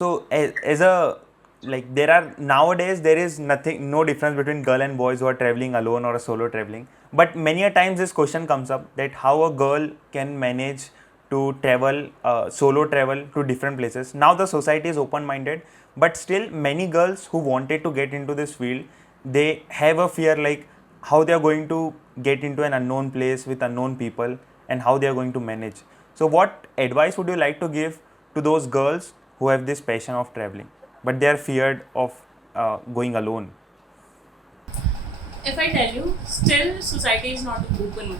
So as a like there are nowadays there is nothing, no difference between girl and boys who are traveling alone or a solo traveling. But many a times this question comes up that how a girl can manage to travel solo travel to different places. Now the society is open minded, but still many girls who wanted to get into this field, they have a fear like how they are going to get into an unknown place with unknown people and how they are going to manage. So what advice would you like to give to those girls who have this passion of traveling but they are feared of going alone? If I tell you, still society is not open.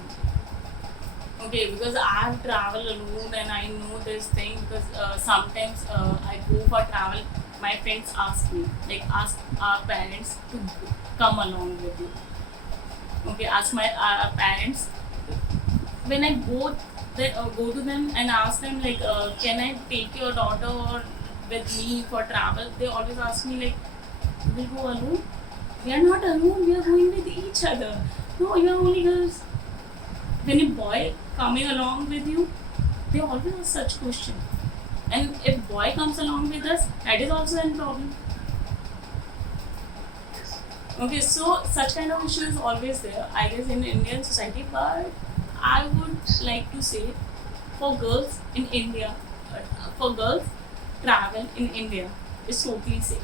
Okay, because I have traveled alone and I know this thing because sometimes I go for travel. My friends ask me, like, ask our parents to come along with you. Okay, ask my parents when I go to them and ask them like, can I take your daughter or with me for travel? They always ask me like, will go alone? We are not alone. We are going with each other. No, you are only girls. When a boy coming along with you, they always ask such question. And if boy comes along with us, that is also a problem. Okay, so such kind of issue is always there, I guess, in Indian society. But I would like to say, for girls in India, for girls, travel in India is totally safe.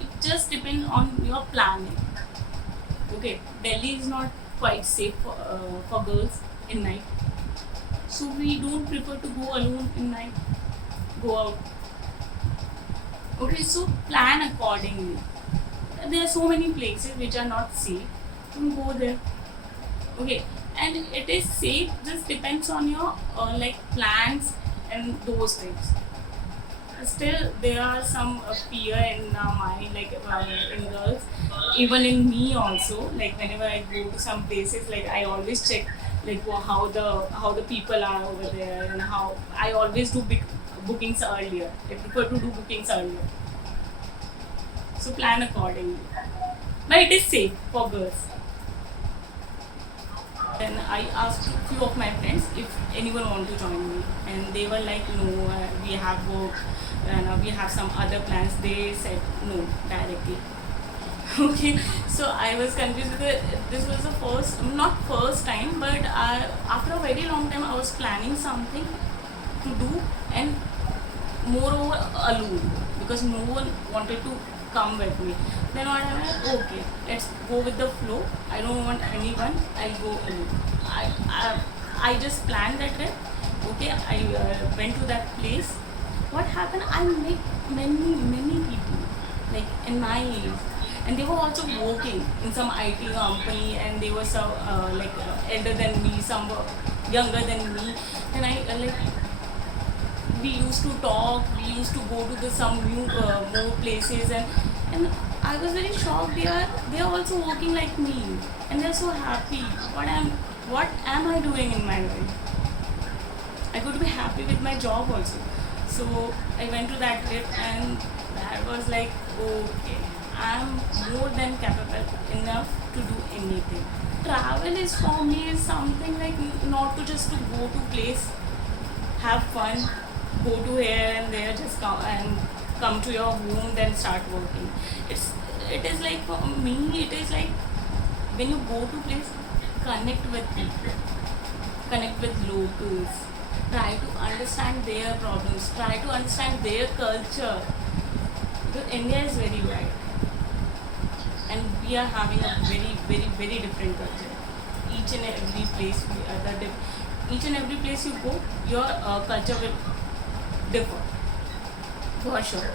It just depends on your planning. Okay, Delhi is not quite safe for girls in night, so we don't prefer to go alone in night. Go out. Okay, so plan accordingly. There are so many places which are not safe. Don't go there. Okay, and it is safe. Just depends on your like plans and those things. Still, there are some fear in our mind, like in girls, even in me also. Like whenever I go to some places, like I always check like how the people are over there and how I always do big bookings earlier. I prefer to do bookings earlier. So plan accordingly. But it is safe for girls. Then I asked a few of my friends if anyone want to join me, and they were like, "No, we have work, and we have some other plans." They said no directly. Okay, so I was confused because this was the first, not first time, but after a very long time, I was planning something to do, and moreover alone because no one wanted to come with me. Then what happened? Okay, let's go with the flow. I don't want anyone. I'll go alone. I just planned that trip. Okay, I went to that place. What happened? I met many people like in my age, and they were also working in some IT company, and they were so like elder than me, some were younger than me. And I like we used to talk, we used to go to the some new more places, and I was very shocked. They are also working like me, and they're so happy. What am I doing in my life? I could be happy with my job also. So I went to that trip, and that was like, okay, I'm more than capable enough to do anything. Travel is for me is something like not to just to go to place, have fun, go to here and there, just come to your home, then start working. It is like for me, it is like when you go to place, connect with people, connect with locals, try to understand their problems, try to understand their culture. Because India is very wide, and we are having a very different culture. Each and every place each and every place you go, your culture will differ for sure.